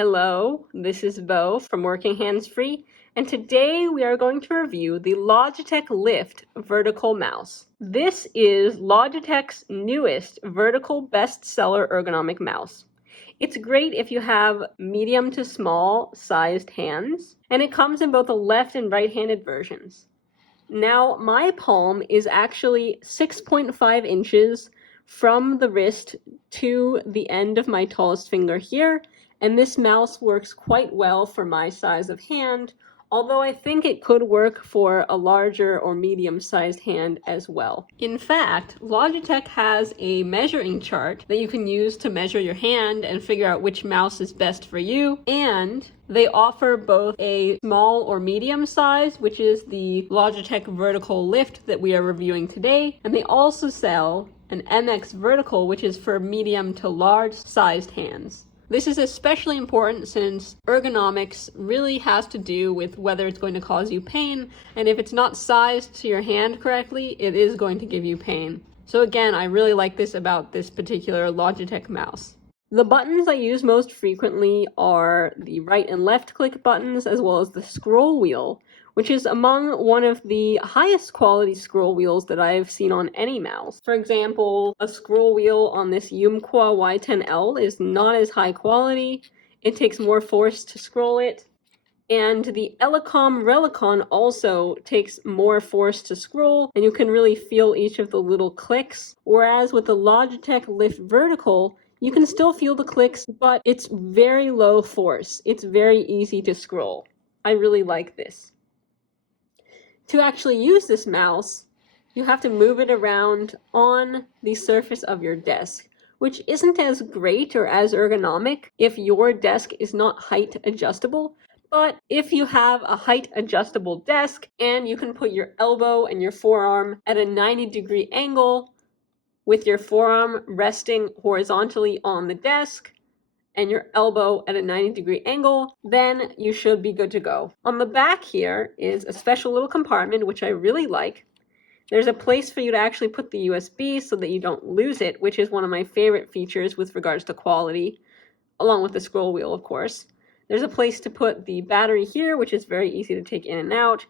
Hello, this is Bo from Working Hands Free, and today we are going to review the Logitech Lift vertical mouse. This is Logitech's newest vertical bestseller ergonomic mouse. It's great if you have medium to small sized hands, and it comes in both a left and right-handed versions. Now, my palm is actually 6.5 inches from the wrist to the end of my tallest finger here, and this mouse works quite well for my size of hand, although I think it could work for a larger or medium-sized hand as well. In fact, Logitech has a measuring chart that you can use to measure your hand and figure out which mouse is best for you, and they offer both a small or medium size, which is the Logitech Vertical Lift that we are reviewing today, and they also sell an MX Vertical, which is for medium to large sized hands. This is especially important since ergonomics really has to do with whether it's going to cause you pain, and if it's not sized to your hand correctly, it is going to give you pain. So again, I really like this about this particular Logitech mouse. The buttons I use most frequently are the right and left click buttons, as well as the scroll wheel, which is among one of the highest quality scroll wheels that I've seen on any mouse. For example, a scroll wheel on this Umpqua Y10L is not as high quality. It takes more force to scroll it. And the Elecom Relicon also takes more force to scroll, and you can really feel each of the little clicks. Whereas with the Logitech Lift Vertical, you can still feel the clicks, but it's very low force. It's very easy to scroll. I really like this. To actually use this mouse, you have to move it around on the surface of your desk, which isn't as great or as ergonomic if your desk is not height adjustable. But if you have a height adjustable desk and you can put your elbow and your forearm at a 90-degree angle with your forearm resting horizontally on the desk and your elbow at a 90-degree angle, then you should be good to go. On the back here is a special little compartment, which I really like. There's a place for you to actually put the USB so that you don't lose it, which is one of my favorite features with regards to quality, along with the scroll wheel, of course. There's a place to put the battery here, which is very easy to take in and out.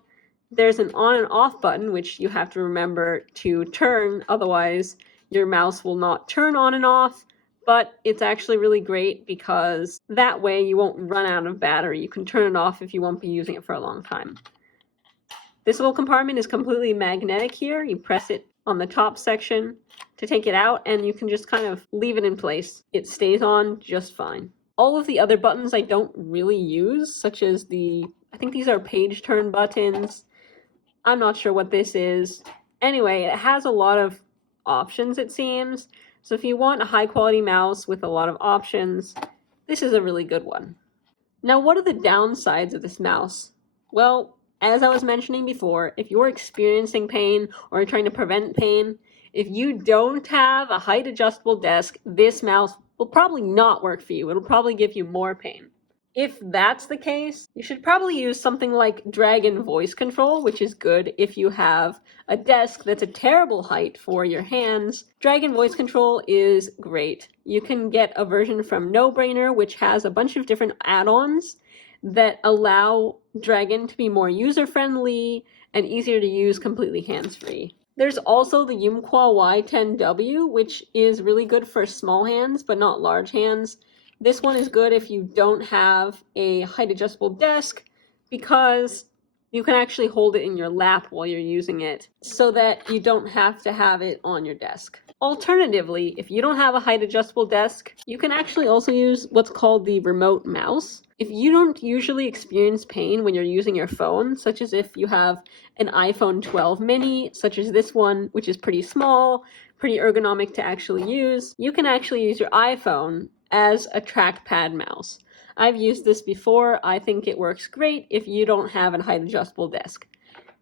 There's an on and off button, which you have to remember to turn, otherwise your mouse will not turn on and off. But it's actually really great because that way you won't run out of battery. You can turn it off if you won't be using it for a long time. This little compartment is completely magnetic here. You press it on the top section to take it out, and you can just kind of leave it in place. It stays on just fine. All of the other buttons I don't really use, such as I think these are page turn buttons. I'm not sure what this is. Anyway, it has a lot of options, it seems. So if you want a high quality mouse with a lot of options, this is a really good one. Now, what are the downsides of this mouse? Well, as I was mentioning before, if you're experiencing pain or trying to prevent pain, if you don't have a height adjustable desk, this mouse will probably not work for you. It'll probably give you more pain. If that's the case, you should probably use something like Dragon Voice Control, which is good if you have a desk that's a terrible height for your hands. Dragon Voice Control is great. You can get a version from No Brainer, which has a bunch of different add-ons that allow Dragon to be more user-friendly and easier to use completely hands-free. There's also the Umpqua Y10W, which is really good for small hands, but not large hands. This one is good if you don't have a height adjustable desk because you can actually hold it in your lap while you're using it so that you don't have to have it on your desk. Alternatively, if you don't have a height adjustable desk, you can actually also use what's called the remote mouse. If you don't usually experience pain when you're using your phone, such as if you have an iPhone 12 mini, such as this one, which is pretty small, pretty ergonomic to actually use, you can actually use your iPhone as a trackpad mouse. I've used this before. I think it works great if you don't have a height adjustable desk.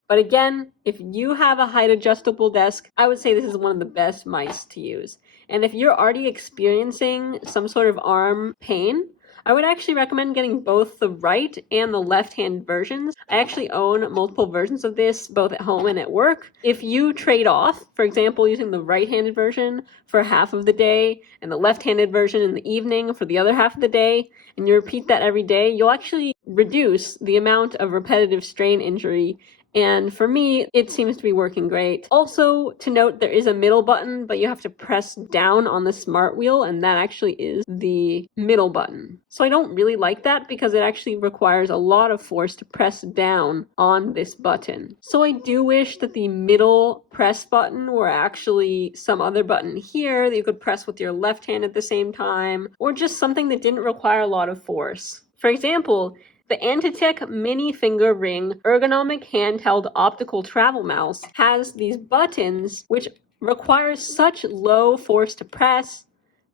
But again, if you have a height adjustable desk, I would say this is one of the best mice to use. And if you're already experiencing some sort of arm pain, I would actually recommend getting both the right and the left-handed versions. I actually own multiple versions of this, both at home and at work. If you trade off, for example, using the right-handed version for half of the day and the left-handed version in the evening for the other half of the day, and you repeat that every day, you'll actually reduce the amount of repetitive strain injury. And for me, it seems to be working great. Also, to note, there is a middle button, but you have to press down on the smart wheel, and that actually is the middle button. So I don't really like that because it actually requires a lot of force to press down on this button. So I do wish that the middle press button were actually some other button here that you could press with your left hand at the same time, or just something that didn't require a lot of force. For example, the Logitech Mini Finger Ring Ergonomic Handheld Optical Travel Mouse has these buttons which require such low force to press.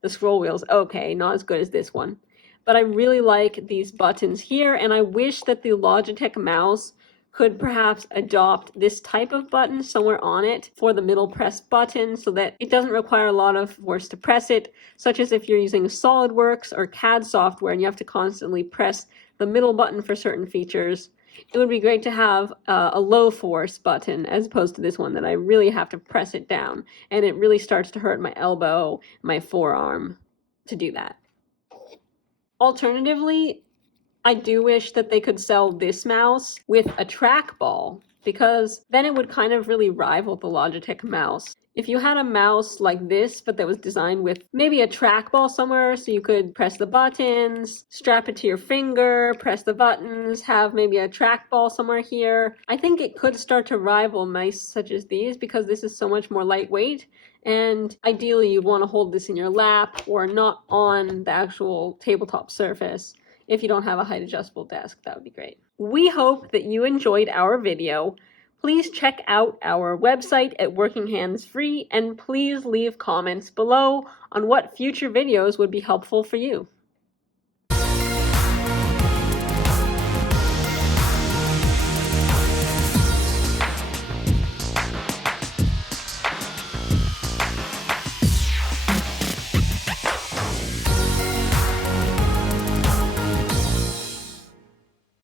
The scroll wheel's okay, not as good as this one. But I really like these buttons here, and I wish that the Logitech mouse could perhaps adopt this type of button somewhere on it for the middle press button so that it doesn't require a lot of force to press it, such as if you're using SolidWorks or CAD software and you have to constantly press the middle button for certain features. It would be great to have a low force button as opposed to this one that I really have to press it down, and it really starts to hurt my elbow, my forearm to do that. Alternatively, I do wish that they could sell this mouse with a trackball, because then it would kind of really rival the Logitech mouse. If you had a mouse like this, but that was designed with maybe a trackball somewhere so you could press the buttons, strap it to your finger, press the buttons, have maybe a trackball somewhere here, I think it could start to rival mice such as these because this is so much more lightweight. And ideally, you'd want to hold this in your lap or not on the actual tabletop surface. If you don't have a height adjustable desk, that would be great. We hope that you enjoyed our video. Please check out our website at Working Hands Free, and please leave comments below on what future videos would be helpful for you.